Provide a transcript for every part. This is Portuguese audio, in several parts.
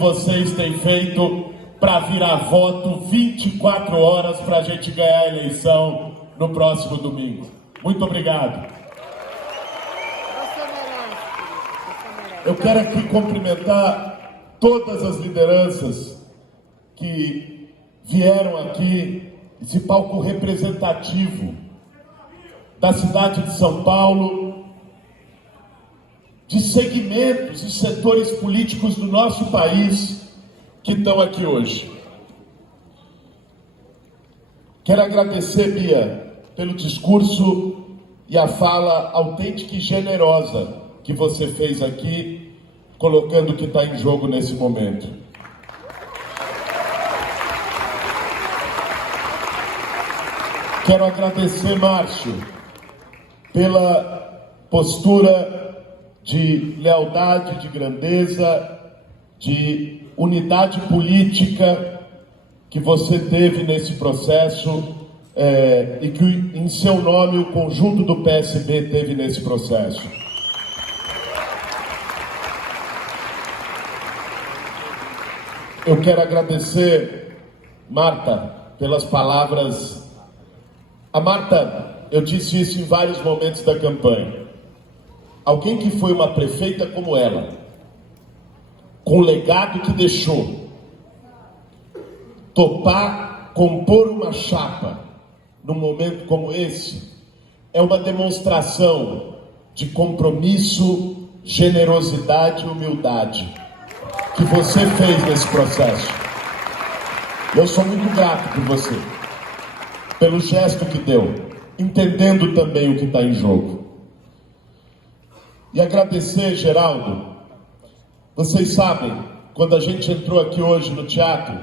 vocês têm feito para virar voto 24 horas para a gente ganhar a eleição no próximo domingo. Muito obrigado. Eu quero aqui cumprimentar todas as lideranças que vieram aqui, esse palco representativo da cidade de São Paulo, de segmentos e setores políticos do nosso país que estão aqui hoje. Quero agradecer, Bia, pelo discurso e a fala autêntica e generosa que você fez aqui, colocando o que está em jogo nesse momento. Quero agradecer, Márcio, pela postura de lealdade, de grandeza, de unidade política que você teve nesse processo e que em seu nome o conjunto do PSB teve nesse processo. Eu quero agradecer, Marta, pelas palavras. A Marta, eu disse isso em vários momentos da campanha. Alguém que foi uma prefeita como ela, com o legado que deixou, topar compor uma chapa num momento como esse, é uma demonstração de compromisso, generosidade e humildade que você fez nesse processo. Eu sou muito grato por você, pelo gesto que deu, entendendo também o que está em jogo. E agradecer, Geraldo. Vocês sabem, quando a gente entrou aqui hoje no teatro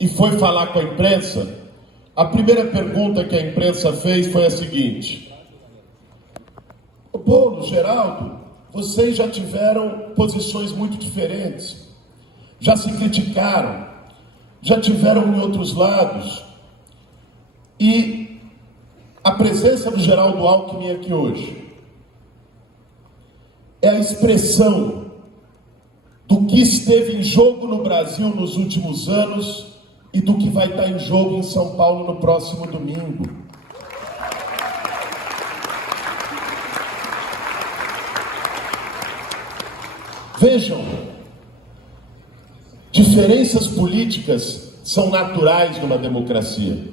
e foi falar com a imprensa, a primeira pergunta que a imprensa fez foi a seguinte: Paulo, Geraldo, vocês já tiveram posições muito diferentes, já se criticaram, já tiveram em outros lados, e a presença do Geraldo Alckmin aqui hoje é a expressão do que esteve em jogo no Brasil nos últimos anos e do que vai estar em jogo em São Paulo no próximo domingo. Vejam, diferenças políticas são naturais numa democracia.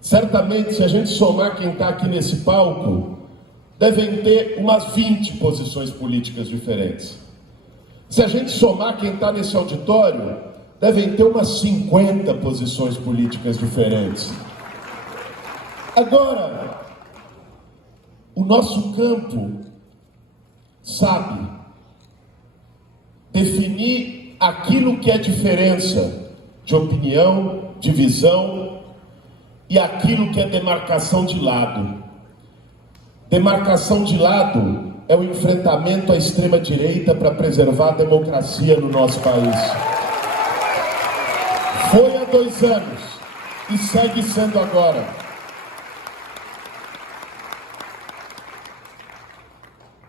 Certamente, se a gente somar quem está aqui nesse palco, devem ter umas 20 posições políticas diferentes. Se a gente somar quem está nesse auditório, devem ter umas 50 posições políticas diferentes. Agora, o nosso campo sabe definir aquilo que é diferença de opinião, de visão, e aquilo que é demarcação de lado. Demarcação de lado é o enfrentamento à extrema-direita para preservar a democracia no nosso país. Foi há 2 anos e segue sendo agora.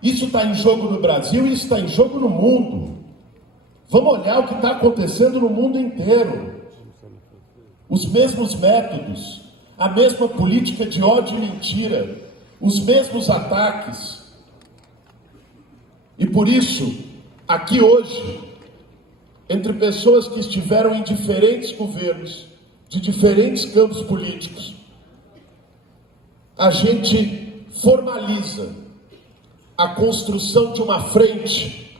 Isso está em jogo no Brasil e isso está em jogo no mundo. Vamos olhar o que está acontecendo no mundo inteiro. Os mesmos métodos, a mesma política de ódio e mentira, os mesmos ataques. E por isso, aqui hoje, entre pessoas que estiveram em diferentes governos, de diferentes campos políticos, a gente formaliza a construção de uma frente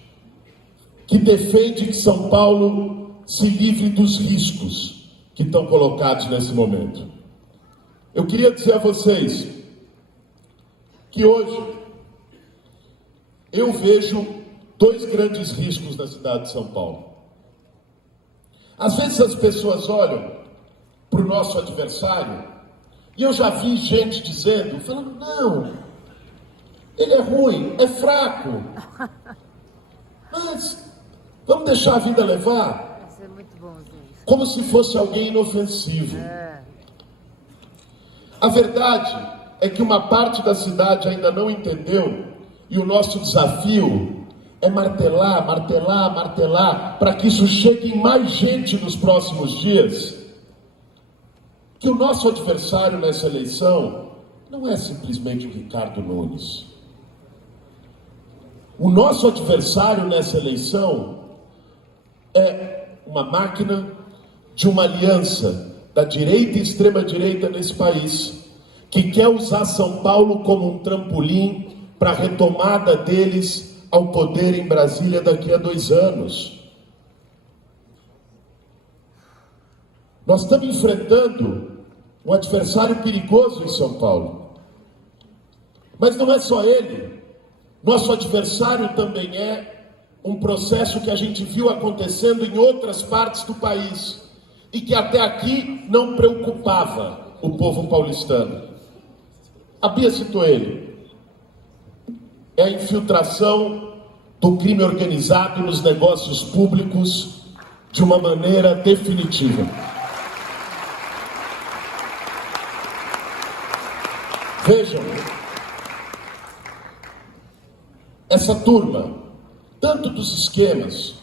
que defende que São Paulo se livre dos riscos que estão colocados nesse momento. Eu queria dizer a vocês que hoje eu vejo 2 grandes riscos na cidade de São Paulo. Às vezes as pessoas olham para o nosso adversário, e eu já vi gente dizendo, falando, não, ele é ruim, é fraco, mas vamos deixar a vida levar. Isso é muito bom, gente. Como se fosse alguém inofensivo. A verdade é que uma parte da cidade ainda não entendeu, e o nosso desafio é martelar, martelar, martelar, para que isso chegue em mais gente nos próximos dias, que o nosso adversário nessa eleição não é simplesmente o Ricardo Nunes. O nosso adversário nessa eleição é uma máquina de uma aliança da direita e extrema-direita nesse país, que quer usar São Paulo como um trampolim para a retomada deles ao poder em Brasília daqui a 2 anos. Nós estamos enfrentando um adversário perigoso em São Paulo. Mas não é só ele. Nosso adversário também é um processo que a gente viu acontecendo em outras partes do país e que até aqui não preocupava o povo paulistano. A Bia citou ele. É a infiltração do crime organizado nos negócios públicos de uma maneira definitiva. Vejam, essa turma, tanto dos esquemas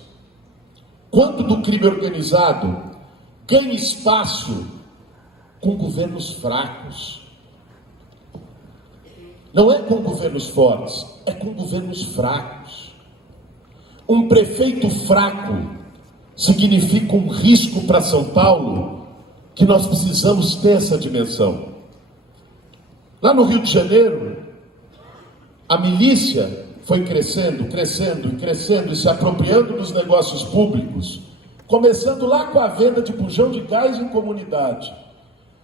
quanto do crime organizado, ganha espaço com governos fracos. Não é com governos fortes, é com governos fracos. Um prefeito fraco significa um risco para São Paulo, que nós precisamos ter essa dimensão. Lá no Rio de Janeiro, a milícia foi crescendo, crescendo e crescendo e se apropriando dos negócios públicos, começando lá com a venda de bujão de gás em comunidade,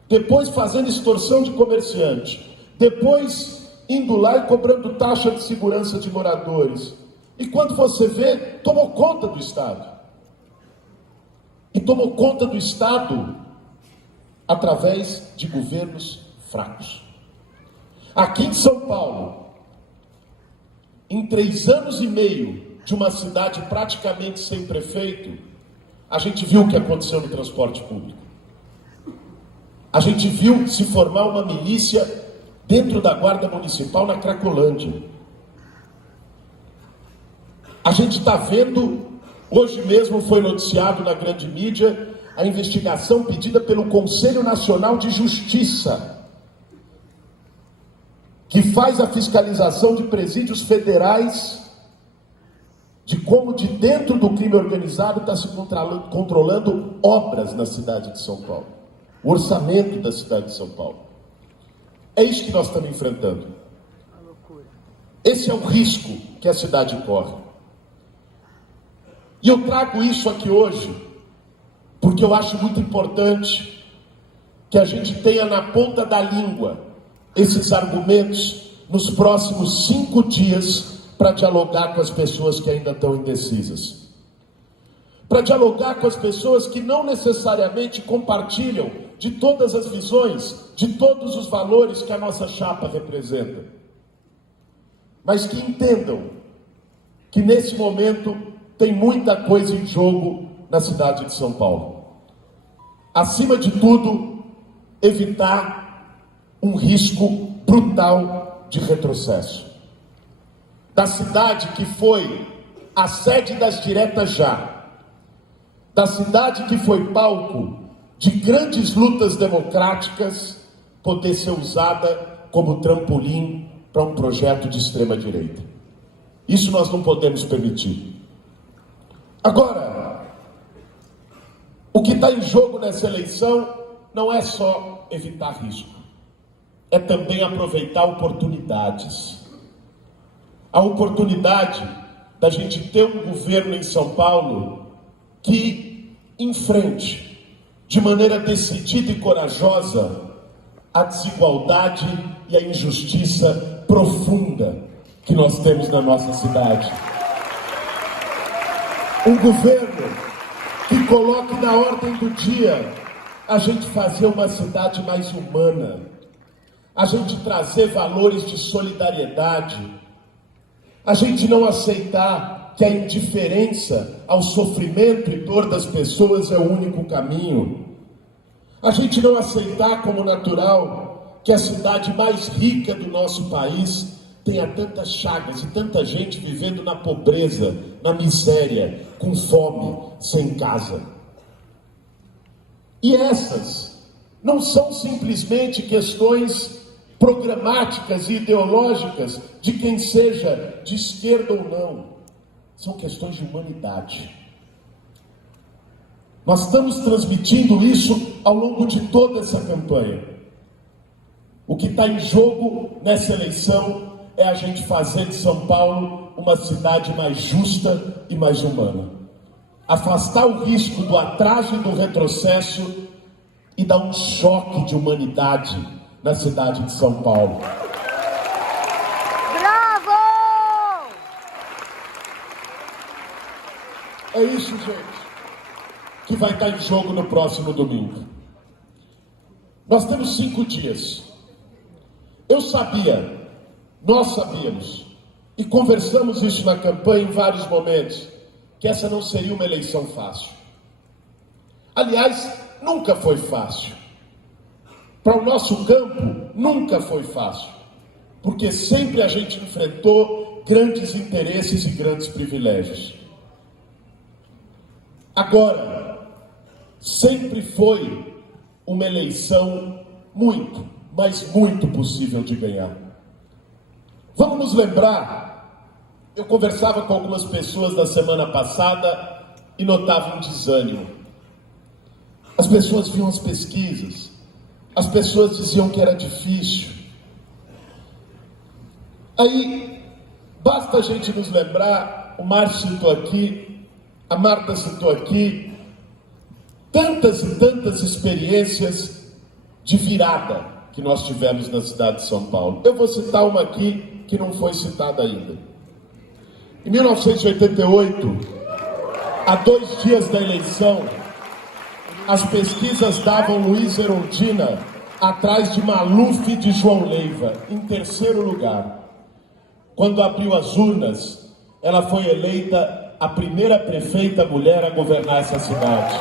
depois fazendo extorsão de comerciante, depois indo lá e cobrando taxa de segurança de moradores. E quando você vê, tomou conta do Estado. E tomou conta do Estado através de governos fracos. Aqui em São Paulo, em 3 anos e meio de uma cidade praticamente sem prefeito, a gente viu o que aconteceu no transporte público. A gente viu se formar uma milícia dentro da Guarda Municipal na Cracolândia. A gente está vendo, hoje mesmo foi noticiado na grande mídia, a investigação pedida pelo Conselho Nacional de Justiça, que faz a fiscalização de presídios federais, de como de dentro do crime organizado está se controlando obras na cidade de São Paulo, o orçamento da cidade de São Paulo. É isso que nós estamos enfrentando. Esse é o risco que a cidade corre. E eu trago isso aqui hoje, porque eu acho muito importante que a gente tenha na ponta da língua esses argumentos nos próximos 5 dias para dialogar com as pessoas que ainda estão indecisas. Para dialogar com as pessoas que não necessariamente compartilham de todas as visões, de todos os valores que a nossa chapa representa. Mas que entendam que nesse momento tem muita coisa em jogo na cidade de São Paulo. Acima de tudo, evitar um risco brutal de retrocesso. Da cidade que foi a sede das diretas já, da cidade que foi palco de grandes lutas democráticas, poder ser usada como trampolim para um projeto de extrema-direita. Isso nós não podemos permitir. Agora, o que está em jogo nessa eleição não é só evitar risco, é também aproveitar oportunidades. A oportunidade da gente ter um governo em São Paulo que enfrente de maneira decidida e corajosa a desigualdade e a injustiça profunda que nós temos na nossa cidade. Um governo que coloque na ordem do dia a gente fazer uma cidade mais humana, a gente trazer valores de solidariedade, a gente não aceitar que a indiferença ao sofrimento e dor das pessoas é o único caminho, a gente não aceitar como natural que a cidade mais rica do nosso país tenha tantas chagas e tanta gente vivendo na pobreza, na miséria, com fome, sem casa. E essas não são simplesmente questões programáticas e ideológicas de quem seja de esquerda ou não. São questões de humanidade. Nós estamos transmitindo isso ao longo de toda essa campanha. O que está em jogo nessa eleição é a gente fazer de São Paulo uma cidade mais justa e mais humana. Afastar o risco do atraso e do retrocesso e dar um choque de humanidade na cidade de São Paulo. Bravo! É isso, gente, que vai estar em jogo no próximo domingo. Nós temos 5 dias. Eu sabia, nós sabíamos, e conversamos isso na campanha em vários momentos, que essa não seria uma eleição fácil. Aliás, nunca foi fácil. Para o nosso campo, nunca foi fácil. Porque sempre a gente enfrentou grandes interesses e grandes privilégios. Agora, sempre foi uma eleição muito, mas muito possível de ganhar. Vamos nos lembrar, eu conversava com algumas pessoas na semana passada e notava um desânimo. As pessoas viam as pesquisas, as pessoas diziam que era difícil. Aí, basta a gente nos lembrar, o Márcio citou aqui, a Marta citou aqui, tantas e tantas experiências de virada que nós tivemos na cidade de São Paulo. Eu vou citar uma aqui que não foi citada ainda. Em 1988, a 2 dias da eleição, as pesquisas davam Luiz Erundina atrás de Maluf e de João Leiva, em 3º lugar. Quando abriu as urnas, ela foi eleita a primeira prefeita mulher a governar essa cidade.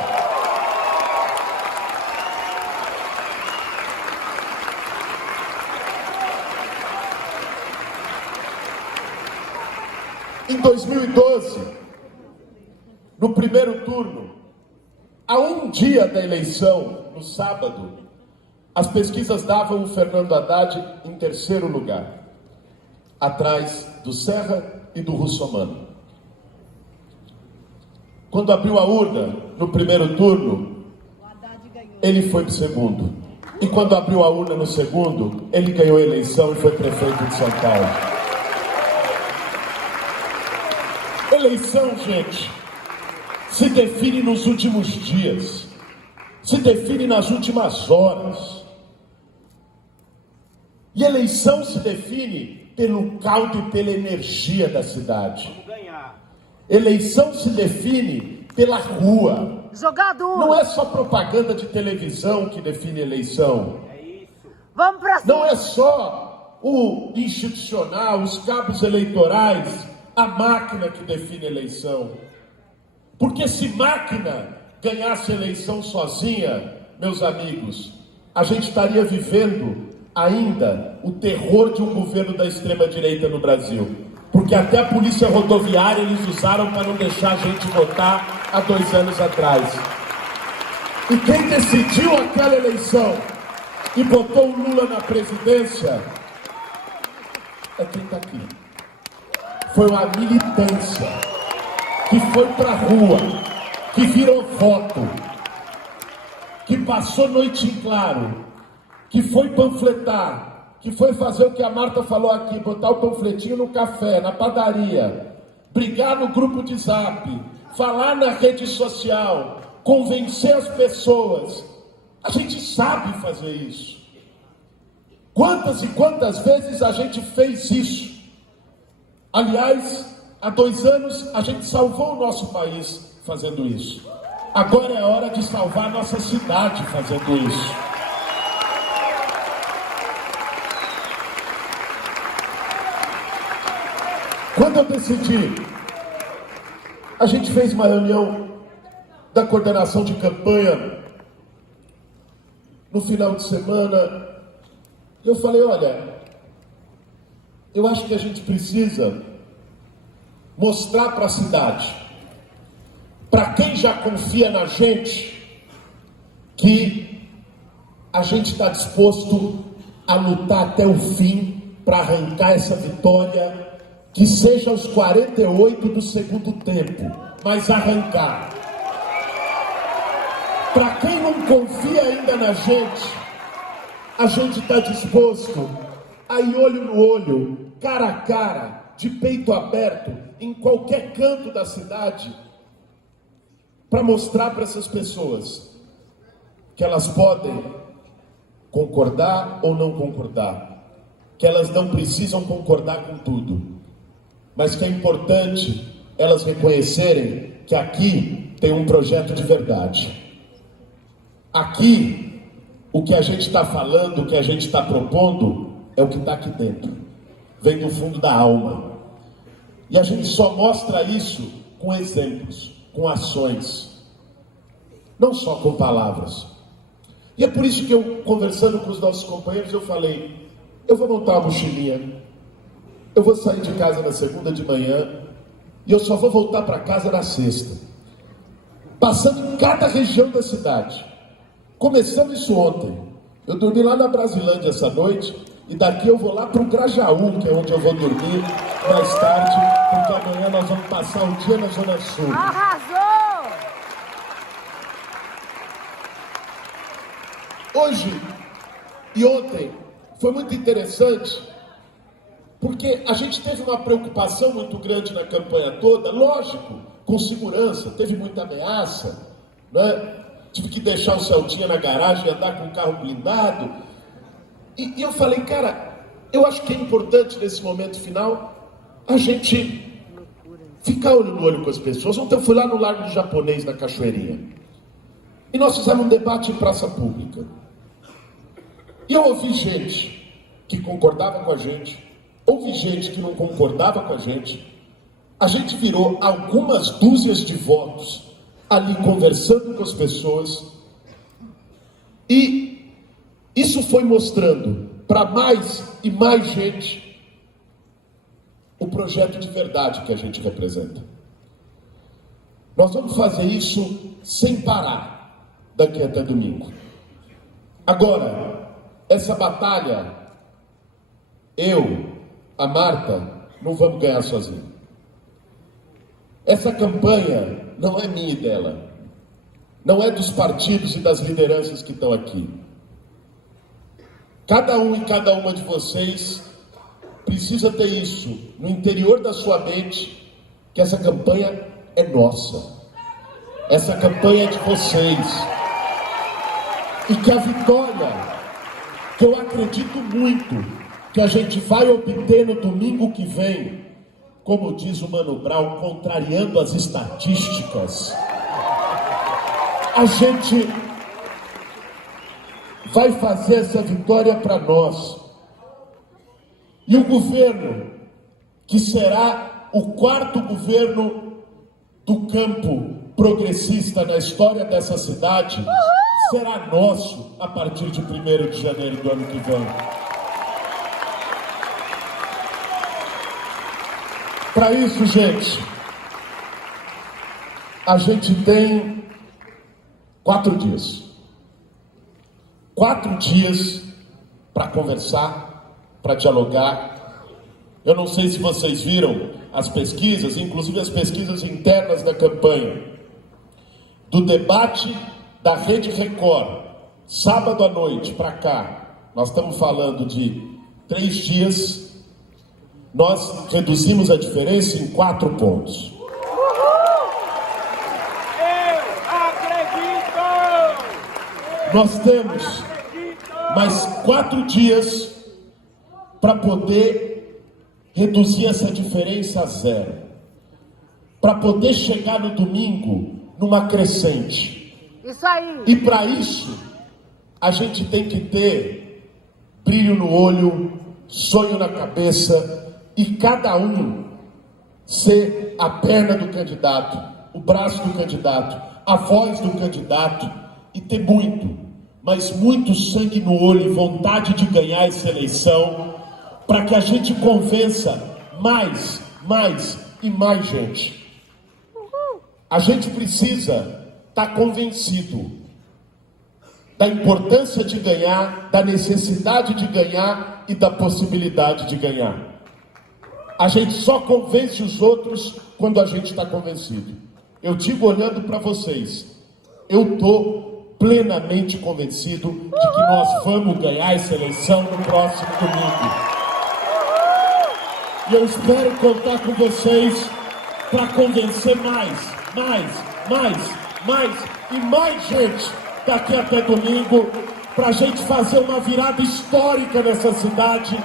Em 2012, no primeiro turno, a 1 dia da eleição, no sábado, as pesquisas davam o Fernando Haddad em 3º lugar, atrás do Serra e do Russomano. Quando abriu a urna, no primeiro turno, ele foi para o segundo. E quando abriu a urna no segundo, ele ganhou a eleição e foi prefeito de São Paulo. Eleição, gente, se define nos últimos dias, se define nas últimas horas. E eleição se define pelo caldo e pela energia da cidade. Eleição se define pela rua. Jogador! Não é só propaganda de televisão que define eleição. É isso. Vamos pra cima! Não é só o institucional, os cabos eleitorais, a máquina que define eleição. Porque se máquina ganhasse eleição sozinha, meus amigos, a gente estaria vivendo ainda o terror de um governo da extrema-direita no Brasil. Porque até a polícia rodoviária eles usaram para não deixar a gente votar há 2 anos atrás. E quem decidiu aquela eleição e botou o Lula na presidência é quem está aqui. Foi uma militância que foi para a rua, que virou voto, que passou noite em claro, que foi panfletar, que foi fazer o que a Marta falou aqui, botar o panfletinho no café, na padaria, brigar no grupo de zap, falar na rede social, convencer as pessoas. A gente sabe fazer isso. Quantas e quantas vezes a gente fez isso? Aliás, há 2 anos a gente salvou o nosso país fazendo isso. Agora é hora de salvar a nossa cidade fazendo isso. Quando eu decidi, a gente fez uma reunião da coordenação de campanha no final de semana. E eu falei, olha, eu acho que a gente precisa mostrar para a cidade, para quem já confia na gente, que a gente está disposto a lutar até o fim para arrancar essa vitória, que seja aos 48 do segundo tempo, mas arrancar. Para quem não confia ainda na gente, a gente está disposto a ir olho no olho, cara a cara, de peito aberto, em qualquer canto da cidade, para mostrar para essas pessoas que elas podem concordar ou não concordar, que elas não precisam concordar com tudo, mas que é importante elas reconhecerem que aqui tem um projeto de verdade. Aqui, o que a gente está falando, o que a gente está propondo, é o que está aqui dentro. Vem do fundo da alma. E a gente só mostra isso com exemplos, com ações. Não só com palavras. E é por isso que eu, conversando com os nossos companheiros, eu falei, eu vou montar uma mochilinha, eu vou sair de casa na segunda de manhã, e eu só vou voltar para casa na sexta. Passando em cada região da cidade. Começando isso ontem. Eu dormi lá na Brasilândia essa noite, e daqui eu vou lá para o Grajaú, que é onde eu vou dormir mais tarde, porque amanhã nós vamos passar o dia na Zona Sul. Arrasou! Hoje e ontem foi muito interessante, porque a gente teve uma preocupação muito grande na campanha toda, lógico, com segurança, teve muita ameaça, né? Tive que deixar o Celtinha na garagem e andar com o carro blindado. E eu falei, cara, eu acho que é importante nesse momento final a gente ficar olho no olho com as pessoas. Ontem eu fui lá no Largo do Japonês, na Cachoeirinha, e nós fizemos um debate em praça pública. E eu ouvi gente que concordava com a gente, ouvi gente que não concordava com a gente. A gente virou algumas dúzias de votos ali conversando com as pessoas, e isso foi mostrando para mais e mais gente o projeto de verdade que a gente representa. Nós vamos fazer isso sem parar daqui até domingo. Agora, essa batalha, eu, a Marta, não vamos ganhar sozinho. Essa campanha não é minha e dela, não é dos partidos e das lideranças que estão aqui. Cada um e cada uma de vocês precisa ter isso no interior da sua mente, que essa campanha é nossa, essa campanha é de vocês, e que a vitória, que eu acredito muito que a gente vai obter no domingo que vem, como diz o Mano Brown, contrariando as estatísticas, a gente vai fazer essa vitória para nós. E o governo, que será o quarto governo do campo progressista na história dessa cidade, será nosso a partir de 1º de janeiro do ano que vem. Para isso, gente, a gente tem 4 dias. 4 dias para conversar, para dialogar. Eu não sei se vocês viram as pesquisas, inclusive as pesquisas internas da campanha, do debate da Rede Record, sábado à noite para cá. Nós estamos falando de 3 dias. Nós reduzimos a diferença em 4 pontos. Eu acredito! Nós temos mais 4 dias para poder reduzir essa diferença a 0. Para poder chegar no domingo numa crescente. Isso aí! E para isso, a gente tem que ter brilho no olho, sonho na cabeça, e cada um ser a perna do candidato, o braço do candidato, a voz do candidato, e ter muito, mas muito sangue no olho e vontade de ganhar essa eleição, para que a gente convença mais e mais gente. A gente precisa estar convencido da importância de ganhar, da necessidade de ganhar e da possibilidade de ganhar. A gente só convence os outros quando a gente está convencido. Eu digo olhando para vocês, eu estou plenamente convencido de que nós vamos ganhar essa eleição no próximo domingo. E eu espero contar com vocês para convencer mais e mais gente daqui até domingo, para a gente fazer uma virada histórica nessa cidade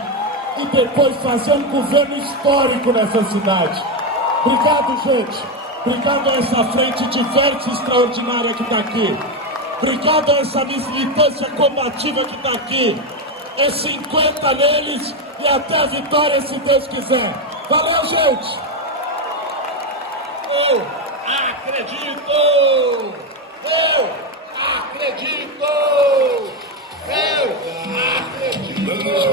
e depois fazer um governo histórico nessa cidade. Obrigado, gente. Obrigado a essa frente diversa e extraordinária que está aqui. Obrigado a essa militância combativa que está aqui. É 50 neles e até a vitória, se Deus quiser. Valeu, gente! Eu acredito! Eu acredito! Eu acredito!